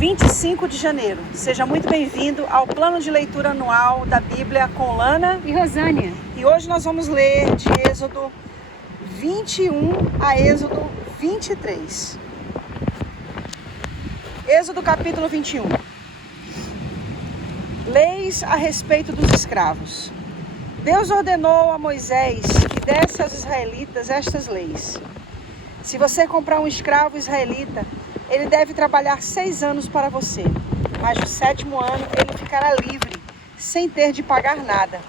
25 de janeiro. Seja muito bem-vindo ao plano de leitura anual da Bíblia com Lana e Rosânia. E hoje nós vamos ler de Êxodo 21 a Êxodo 23. Êxodo capítulo 21. Leis a respeito dos escravos. Deus ordenou a Moisés que desse aos israelitas estas leis. Se você comprar um escravo israelita, ele deve trabalhar 6 anos para você, mas no 7º ano ele ficará livre, sem ter de pagar nada.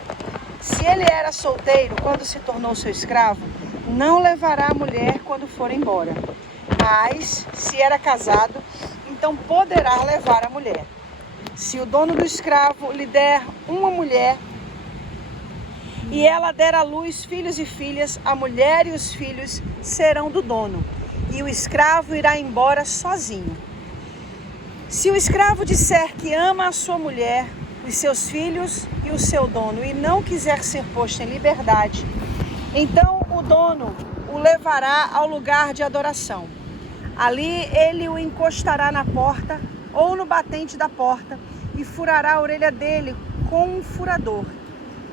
Se ele era solteiro quando se tornou seu escravo, não levará a mulher quando for embora. Mas, se era casado, então poderá levar a mulher. Se o dono do escravo lhe der uma mulher e ela der à luz filhos e filhas, a mulher e os filhos serão do dono, e o escravo irá embora sozinho. Se o escravo disser que ama a sua mulher, os seus filhos e o seu dono, e não quiser ser posto em liberdade, então o dono o levará ao lugar de adoração. Ali ele o encostará na porta ou no batente da porta e furará a orelha dele com um furador.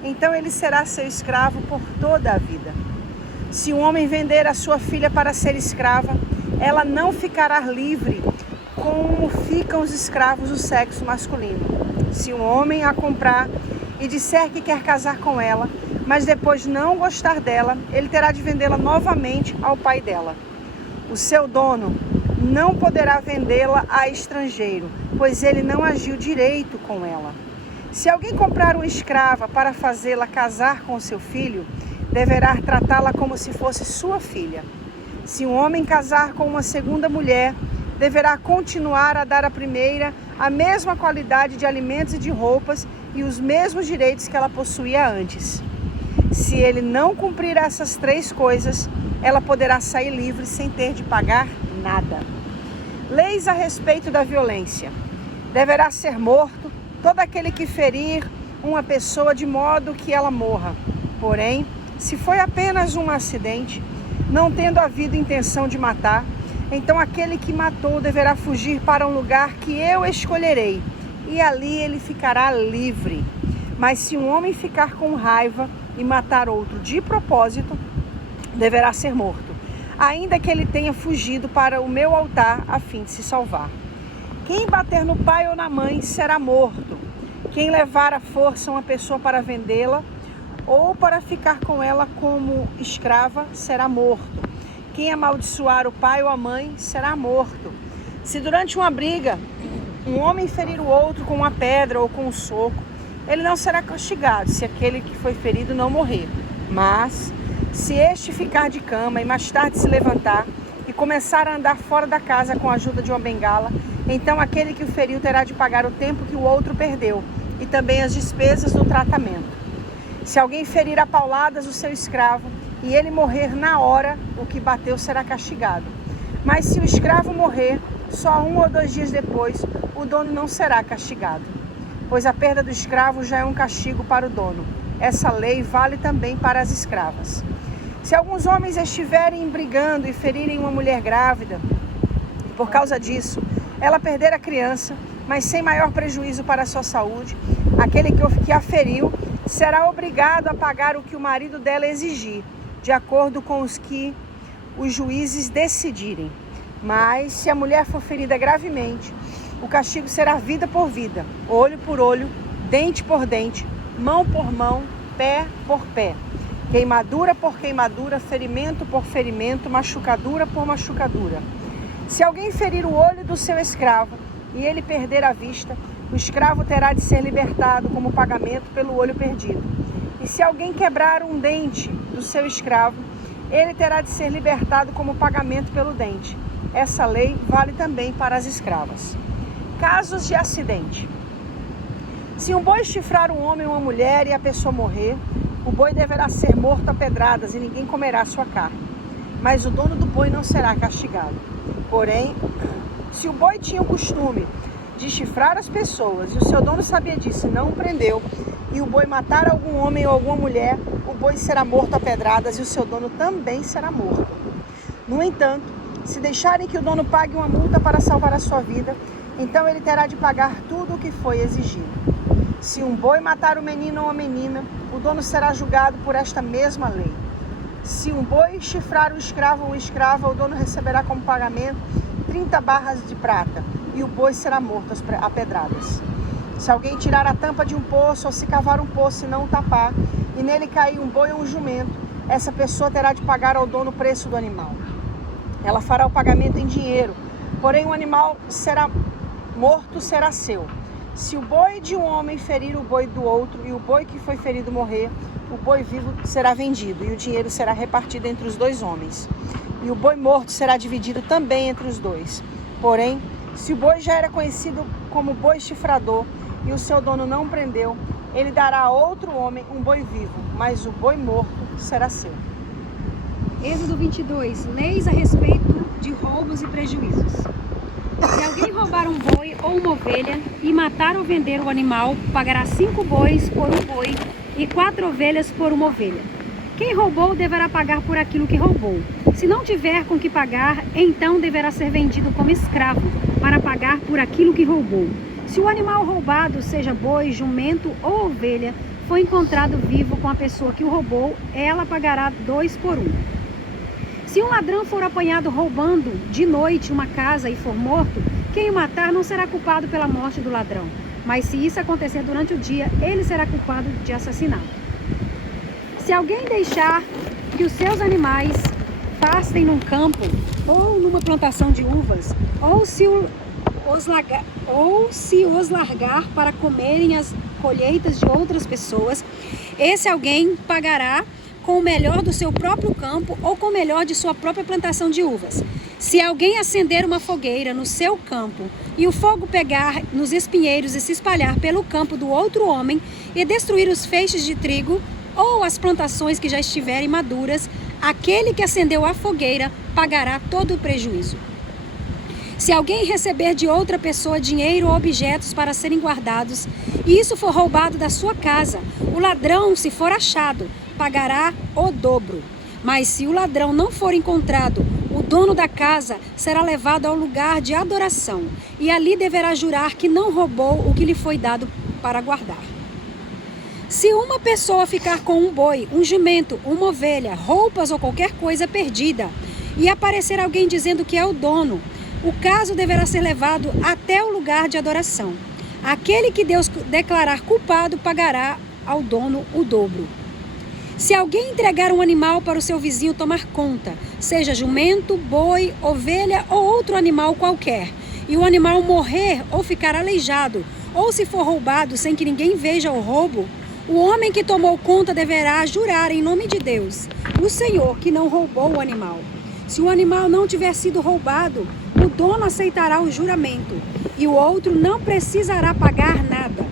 Então ele será seu escravo por toda a vida. Se um homem vender a sua filha para ser escrava, ela não ficará livre como ficam os escravos do sexo masculino. Se um homem a comprar e disser que quer casar com ela, mas depois não gostar dela, ele terá de vendê-la novamente ao pai dela. O seu dono não poderá vendê-la a estrangeiro, pois ele não agiu direito com ela. Se alguém comprar uma escrava para fazê-la casar com seu filho, deverá tratá-la como se fosse sua filha. Se um homem casar com uma segunda mulher, deverá continuar a dar à primeira a mesma qualidade de alimentos e de roupas e os mesmos direitos que ela possuía antes. Se ele não cumprir essas 3 coisas, ela poderá sair livre sem ter de pagar nada. Leis a respeito da violência. Deverá ser morto todo aquele que ferir uma pessoa de modo que ela morra. Porém, se foi apenas um acidente, não tendo havido intenção de matar, então aquele que matou deverá fugir para um lugar que eu escolherei, e ali ele ficará livre. Mas se um homem ficar com raiva e matar outro de propósito, deverá ser morto, ainda que ele tenha fugido para o meu altar a fim de se salvar. Quem bater no pai ou na mãe será morto. Quem levar à força uma pessoa para vendê-la ou para ficar com ela como escrava será morto. Quem amaldiçoar o pai ou a mãe será morto. Se durante uma briga um homem ferir o outro com uma pedra ou com um soco, ele não será castigado se aquele que foi ferido não morrer. Mas, se este ficar de cama e mais tarde se levantar e começar a andar fora da casa com a ajuda de uma bengala, então aquele que o feriu terá de pagar o tempo que o outro perdeu e também as despesas do tratamento. Se alguém ferir a pauladas o seu escravo e ele morrer na hora, o que bateu será castigado. Mas se o escravo morrer só 1 ou 2 dias depois, o dono não será castigado, pois a perda do escravo já é um castigo para o dono. Essa lei vale também para as escravas. Se alguns homens estiverem brigando e ferirem uma mulher grávida, e por causa disso ela perder a criança, mas sem maior prejuízo para a sua saúde, aquele que a feriu será obrigado a pagar o que o marido dela exigir, de acordo com os que os juízes decidirem. Mas se a mulher for ferida gravemente, o castigo será vida por vida, olho por olho, dente por dente, mão por mão, pé por pé, queimadura por queimadura, ferimento por ferimento, machucadura por machucadura. Se alguém ferir o olho do seu escravo e ele perder a vista, o escravo terá de ser libertado como pagamento pelo olho perdido. E se alguém quebrar um dente do seu escravo, ele terá de ser libertado como pagamento pelo dente. Essa lei vale também para as escravas. Casos de acidente. Se um boi chifrar um homem ou uma mulher e a pessoa morrer, o boi deverá ser morto a pedradas e ninguém comerá sua carne. Mas o dono do boi não será castigado. Porém, se o boi tinha o costume de chifrar as pessoas e o seu dono sabia disso e não o prendeu, e o boi matar algum homem ou alguma mulher, o boi será morto a pedradas e o seu dono também será morto. No entanto, se deixarem que o dono pague uma multa para salvar a sua vida, então ele terá de pagar tudo o que foi exigido. Se um boi matar o menino ou a menina, o dono será julgado por esta mesma lei. Se um boi chifrar o escravo ou escrava, o dono receberá como pagamento 30 barras de prata, e o boi será morto a pedradas. Se alguém tirar a tampa de um poço, ou se cavar um poço e não o tapar, e nele cair um boi ou um jumento, essa pessoa terá de pagar ao dono o preço do animal. Ela fará o pagamento em dinheiro, porém o animal morto será seu. Se o boi de um homem ferir o boi do outro, e o boi que foi ferido morrer, o boi vivo será vendido, e o dinheiro será repartido entre os dois homens. E o boi morto será dividido também entre os dois. Porém, se o boi já era conhecido como boi chifrador, e o seu dono não o prendeu, ele dará a outro homem um boi vivo, mas o boi morto será seu. Êxodo 22. Leis a respeito de roubos e prejuízos. Se alguém roubar um boi ou uma ovelha e matar ou vender o animal, pagará 5 bois por um boi e 4 ovelhas por uma ovelha. Quem roubou deverá pagar por aquilo que roubou. Se não tiver com que pagar, então deverá ser vendido como escravo para pagar por aquilo que roubou. Se o animal roubado, seja boi, jumento ou ovelha, for encontrado vivo com a pessoa que o roubou, ela pagará 2 por 1. Se um ladrão for apanhado roubando de noite uma casa e for morto, quem o matar não será culpado pela morte do ladrão. Mas se isso acontecer durante o dia, ele será culpado de assassinato. Se alguém deixar que os seus animais pastem num campo ou numa plantação de uvas, ou se os largar para comerem as colheitas de outras pessoas, esse alguém pagará com o melhor do seu próprio campo ou com o melhor de sua própria plantação de uvas. Se alguém acender uma fogueira no seu campo e o fogo pegar nos espinheiros e se espalhar pelo campo do outro homem e destruir os feixes de trigo ou as plantações que já estiverem maduras, aquele que acendeu a fogueira pagará todo o prejuízo. Se alguém receber de outra pessoa dinheiro ou objetos para serem guardados, e isso for roubado da sua casa, o ladrão, se for achado, pagará o dobro. Mas se o ladrão não for encontrado, o dono da casa será levado ao lugar de adoração, e ali deverá jurar que não roubou o que lhe foi dado para guardar. Se uma pessoa ficar com um boi, um jumento, uma ovelha, roupas ou qualquer coisa perdida, e aparecer alguém dizendo que é o dono, o caso deverá ser levado até o lugar de adoração. Aquele que Deus declarar culpado pagará ao dono o dobro. Se alguém entregar um animal para o seu vizinho tomar conta, seja jumento, boi, ovelha ou outro animal qualquer, e o animal morrer ou ficar aleijado, ou se for roubado sem que ninguém veja o roubo, o homem que tomou conta deverá jurar em nome de Deus, o Senhor, que não roubou o animal. Se o animal não tiver sido roubado, o dono aceitará o juramento, e o outro não precisará pagar nada.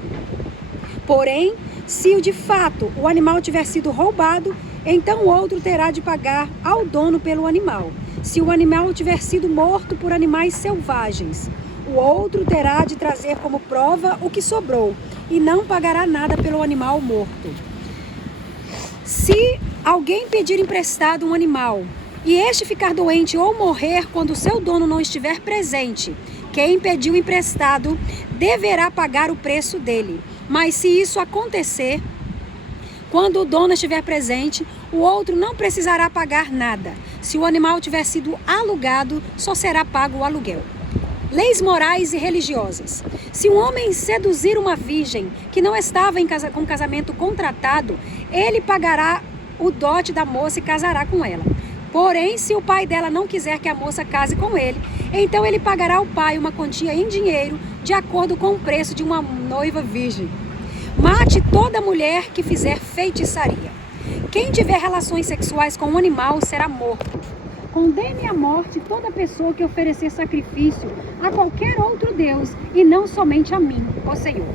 Porém, se de fato o animal tiver sido roubado, então o outro terá de pagar ao dono pelo animal. Se o animal tiver sido morto por animais selvagens, o outro terá de trazer como prova o que sobrou, e não pagará nada pelo animal morto. Se alguém pedir emprestado um animal, e este ficar doente ou morrer quando o seu dono não estiver presente, quem pediu emprestado deverá pagar o preço dele. Mas se isso acontecer, quando o dono estiver presente, o outro não precisará pagar nada. Se o animal tiver sido alugado, só será pago o aluguel. Leis morais e religiosas. Se um homem seduzir uma virgem que não estava com casamento contratado, ele pagará o dote da moça e casará com ela. Porém, se o pai dela não quiser que a moça case com ele, então ele pagará ao pai uma quantia em dinheiro de acordo com o preço de uma noiva virgem. Mate toda mulher que fizer feitiçaria. Quem tiver relações sexuais com um animal será morto. Condene à morte toda pessoa que oferecer sacrifício a qualquer outro Deus e não somente a mim, ó Senhor.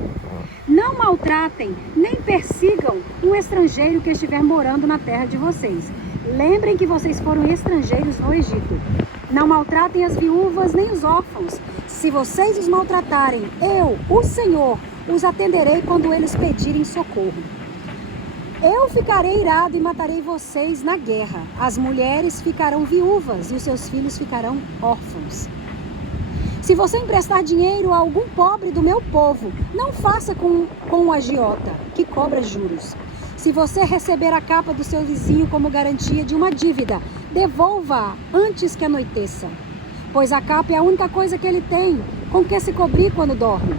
Não maltratem nem persigam um estrangeiro que estiver morando na terra de vocês. Lembrem que vocês foram estrangeiros no Egito. Não maltratem as viúvas nem os órfãos. Se vocês os maltratarem, eu, o Senhor, os atenderei quando eles pedirem socorro. Eu ficarei irado e matarei vocês na guerra. As mulheres ficarão viúvas e os seus filhos ficarão órfãos. Se você emprestar dinheiro a algum pobre do meu povo, não faça com um agiota, que cobra juros. Se você receber a capa do seu vizinho como garantia de uma dívida, devolva-a antes que anoiteça. Pois a capa é a única coisa que ele tem com que se cobrir quando dorme,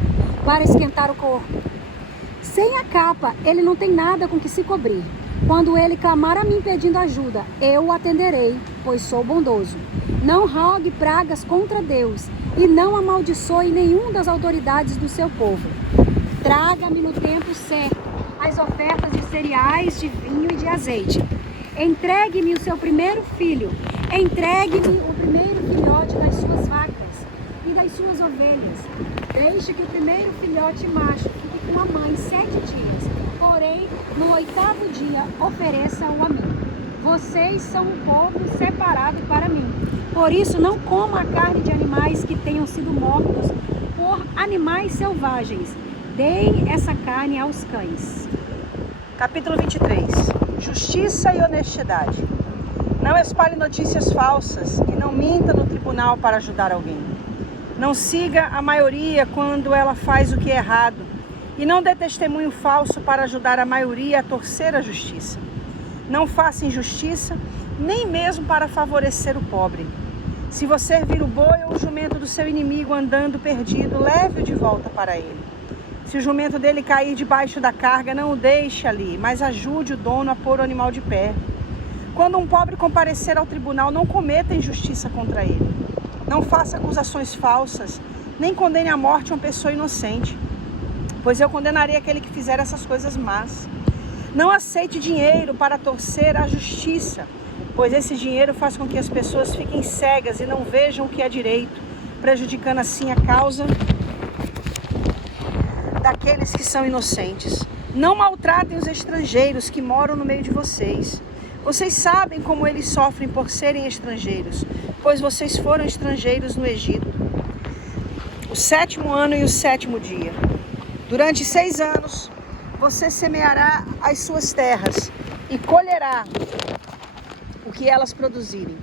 para esquentar o corpo. Sem a capa, ele não tem nada com que se cobrir. Quando ele clamar a mim pedindo ajuda, eu o atenderei, pois sou bondoso. Não rogue pragas contra Deus e não amaldiçoe nenhum das autoridades do seu povo. Traga-me no tempo certo as ofertas de cereais, de vinho e de azeite. Entregue-me o seu primeiro filho. Entregue-me o primeiro filhote das suas vacas e das suas ovelhas. Deixe que o primeiro filhote macho fique com a mãe 7 dias. Porém, no 8º dia, ofereça-o a mim. Vocês são um povo separado para mim. Por isso, não coma a carne de animais que tenham sido mortos por animais selvagens. Deem essa carne aos cães. Capítulo 23. Justiça e honestidade. Não espalhe notícias falsas e não minta no tribunal para ajudar alguém. Não siga a maioria quando ela faz o que é errado e não dê testemunho falso para ajudar a maioria a torcer a justiça. Não faça injustiça, nem mesmo para favorecer o pobre. Se você vir o boi ou o jumento do seu inimigo andando perdido, leve-o de volta para ele. Se o jumento dele cair debaixo da carga, não o deixe ali, mas ajude o dono a pôr o animal de pé. Quando um pobre comparecer ao tribunal, não cometa injustiça contra ele. Não faça acusações falsas, nem condene à morte uma pessoa inocente, pois eu condenarei aquele que fizer essas coisas más. Não aceite dinheiro para torcer a justiça, pois esse dinheiro faz com que as pessoas fiquem cegas e não vejam o que é direito, prejudicando assim a causa daqueles que são inocentes. Não maltratem os estrangeiros que moram no meio de vocês. Vocês sabem como eles sofrem por serem estrangeiros, pois vocês foram estrangeiros no Egito. O 7º ano e o 7º dia. Durante 6 anos, você semeará as suas terras e colherá o que elas produzirem.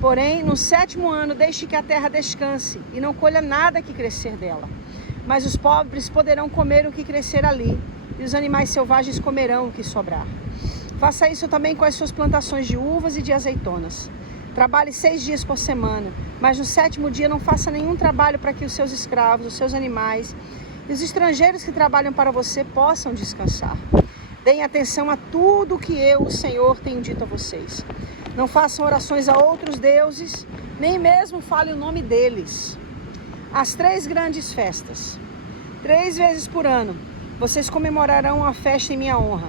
Porém, no 7º ano, deixe que a terra descanse e não colha nada que crescer dela. Mas os pobres poderão comer o que crescer ali, e os animais selvagens comerão o que sobrar. Faça isso também com as suas plantações de uvas e de azeitonas. Trabalhe 6 dias por semana, mas no 7º dia não faça nenhum trabalho para que os seus escravos, os seus animais e os estrangeiros que trabalham para você possam descansar. Deem atenção a tudo o que eu, o Senhor, tenho dito a vocês. Não façam orações a outros deuses, nem mesmo fale o nome deles. As 3 grandes festas. 3 vezes por ano, vocês comemorarão uma festa em minha honra.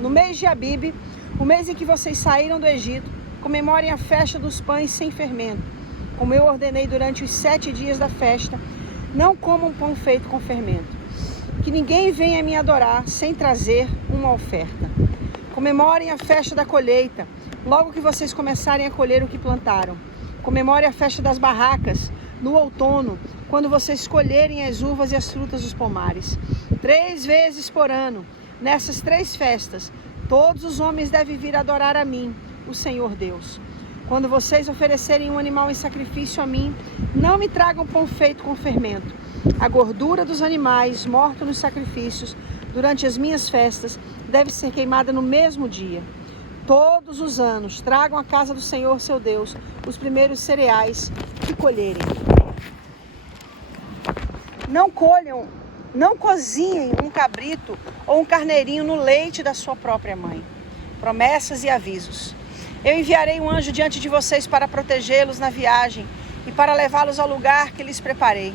No mês de Abibe, o mês em que vocês saíram do Egito, comemorem a festa dos pães sem fermento. Como eu ordenei durante os 7 dias da festa, não comam pão feito com fermento. Que ninguém venha me adorar sem trazer uma oferta. Comemorem a festa da colheita, logo que vocês começarem a colher o que plantaram. Comemorem a festa das barracas, no outono, quando vocês colherem as uvas e as frutas dos pomares. 3 vezes por ano, nessas 3 festas, todos os homens devem vir adorar a mim, o Senhor Deus. Quando vocês oferecerem um animal em sacrifício a mim, não me tragam pão feito com fermento. A gordura dos animais mortos nos sacrifícios durante as minhas festas deve ser queimada no mesmo dia. Todos os anos tragam à casa do Senhor seu Deus os primeiros cereais que colherem. Não cozinhem um cabrito ou um carneirinho no leite da sua própria mãe. Promessas e avisos. Eu enviarei um anjo diante de vocês para protegê-los na viagem e para levá-los ao lugar que lhes preparei.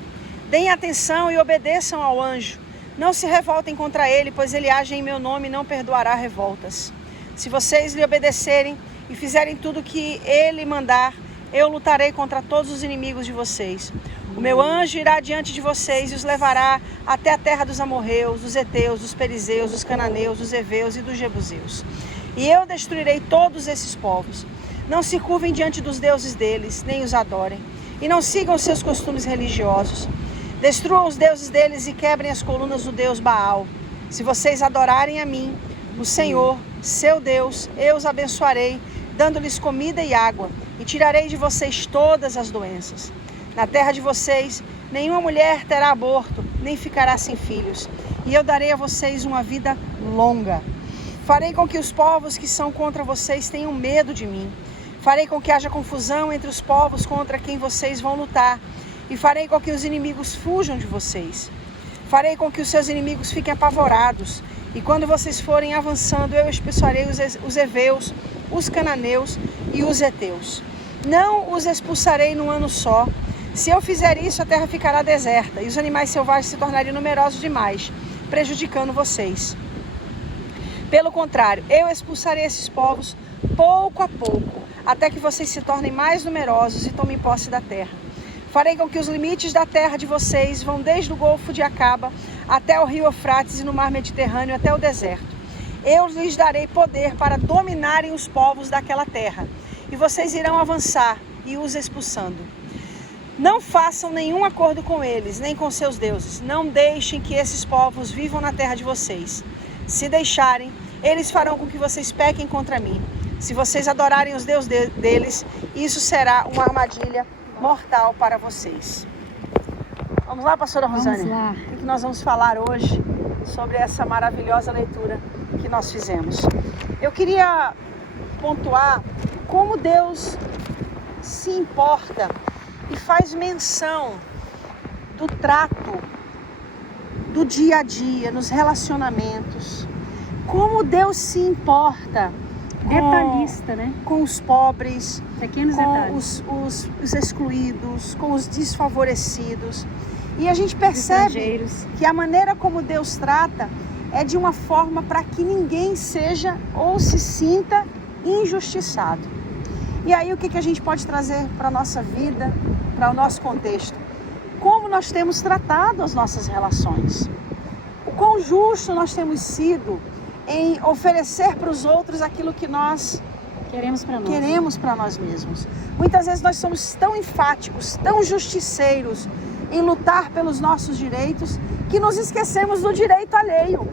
Deem atenção e obedeçam ao anjo. Não se revoltem contra ele, pois ele age em meu nome e não perdoará revoltas. Se vocês lhe obedecerem e fizerem tudo o que ele mandar, eu lutarei contra todos os inimigos de vocês. O meu anjo irá diante de vocês e os levará até a terra dos amorreus, dos heteus, dos perizeus, dos cananeus, dos heveus e dos jebuseus. E eu destruirei todos esses povos. Não se curvem diante dos deuses deles, nem os adorem. E não sigam os seus costumes religiosos. Destruam os deuses deles e quebrem as colunas do deus Baal. Se vocês adorarem a mim, o Senhor, seu Deus, eu os abençoarei, dando-lhes comida e água, e tirarei de vocês todas as doenças. Na terra de vocês, nenhuma mulher terá aborto, nem ficará sem filhos. E eu darei a vocês uma vida longa. Farei com que os povos que são contra vocês tenham medo de mim. Farei com que haja confusão entre os povos contra quem vocês vão lutar. E farei com que os inimigos fujam de vocês. Farei com que os seus inimigos fiquem apavorados. E quando vocês forem avançando, eu expulsarei os heveus, os cananeus e os heteus. Não os expulsarei num ano só. Se eu fizer isso, a terra ficará deserta e os animais selvagens se tornariam numerosos demais, prejudicando vocês. Pelo contrário, eu expulsarei esses povos pouco a pouco, até que vocês se tornem mais numerosos e tomem posse da terra. Farei com que os limites da terra de vocês vão desde o Golfo de Acaba até o rio Eufrates e no mar Mediterrâneo até o deserto. Eu lhes darei poder para dominarem os povos daquela terra, e vocês irão avançar e os expulsando. Não façam nenhum acordo com eles, nem com seus deuses. Não deixem que esses povos vivam na terra de vocês. Se deixarem, eles farão com que vocês pequem contra mim. Se vocês adorarem os deuses deles, isso será uma armadilha mortal para vocês. Vamos lá, pastora Rosânia? Vamos lá. O que nós vamos falar hoje sobre essa maravilhosa leitura que nós fizemos? Eu queria pontuar como Deus se importa e faz menção do trato, do dia a dia, nos relacionamentos. Como Deus se importa Detalhista, né? com os pobres, Pequenos com detalhes. os excluídos, com os desfavorecidos. E a gente percebe que a maneira como Deus trata é de uma forma para que ninguém seja ou se sinta injustiçado. E aí o que a gente pode trazer para a nossa vida, para o nosso contexto? Como nós temos tratado as nossas relações? O quão justo nós temos sido em oferecer para os outros aquilo que nós queremos para nós mesmos. Muitas vezes nós somos tão enfáticos, tão justiceiros em lutar pelos nossos direitos, que nos esquecemos do direito alheio.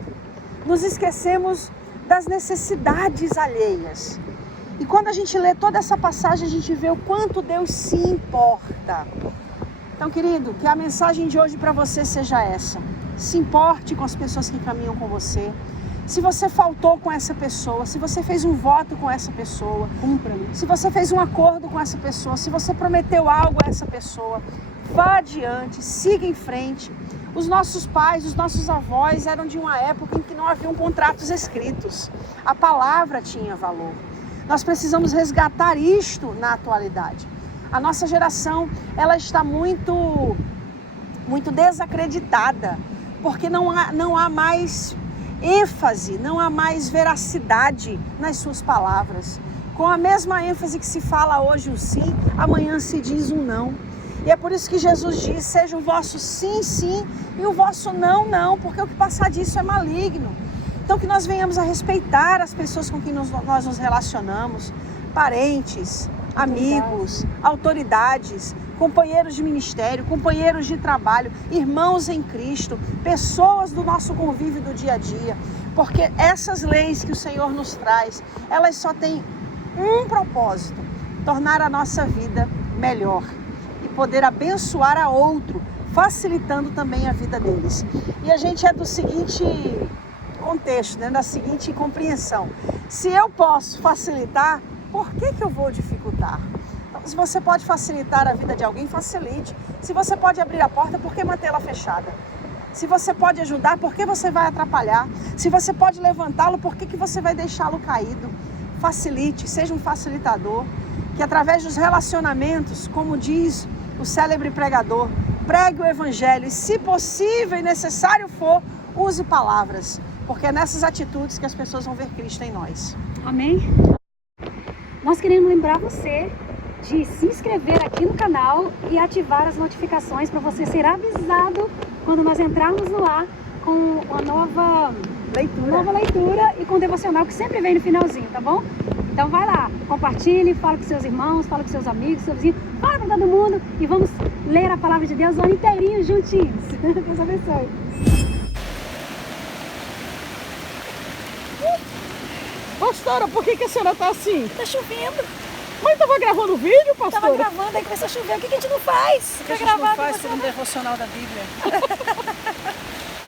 Nos esquecemos das necessidades alheias. E quando a gente lê toda essa passagem, a gente vê o quanto Deus se importa. Então, querido, que a mensagem de hoje para você seja essa. Se importe com as pessoas que caminham com você. Se você faltou com essa pessoa, se você fez um voto com essa pessoa, Cumpra. se você fez um acordo com essa pessoa, se você prometeu algo a essa pessoa, vá adiante, siga em frente. Os nossos pais, os nossos avós eram de uma época em que não haviam contratos escritos. A palavra tinha valor. Nós precisamos resgatar isto na atualidade. A nossa geração, ela está muito desacreditada, porque não há mais ênfase, não há mais veracidade nas suas palavras. Com a mesma ênfase que se fala hoje o sim, amanhã se diz um não. E é por isso que Jesus diz, seja o vosso sim, sim, e o vosso não, não, porque o que passar disso é maligno. Então que nós venhamos a respeitar as pessoas com quem nós nos relacionamos, parentes, amigos, autoridades, companheiros de ministério, companheiros de trabalho, irmãos em Cristo, pessoas do nosso convívio do dia a dia, porque essas leis que o Senhor nos traz, elas só têm um propósito, tornar a nossa vida melhor e poder abençoar a outro, facilitando também a vida deles. E a gente é do seguinte contexto, né, da seguinte compreensão: se eu posso facilitar, por que eu vou dificultar? Então, se você pode facilitar a vida de alguém, facilite. Se você pode abrir a porta, por que mantê-la fechada? Se você pode ajudar, por que você vai atrapalhar? Se você pode levantá-lo, por que você vai deixá-lo caído? Facilite, seja um facilitador, que através dos relacionamentos, como diz o célebre pregador, pregue o evangelho e, se possível e necessário for, use palavras, porque é nessas atitudes que as pessoas vão ver Cristo em nós. Amém? Nós queremos lembrar você de se inscrever aqui no canal e ativar as notificações para você ser avisado quando nós entrarmos no ar com uma nova leitura e com o devocional que sempre vem no finalzinho, tá bom? Então vai lá, compartilhe, fala com seus irmãos, fala com seus amigos, seus vizinhos, fala com todo mundo e vamos ler a palavra de Deus o ano inteirinho juntinhos. Deus abençoe. Pastora, por que a senhora está assim? Tá chovendo. Mas estava gravando vídeo, pastor? Tava gravando, aí começou a chover. O que a gente não faz? O que a gente não faz por um devocional da Bíblia?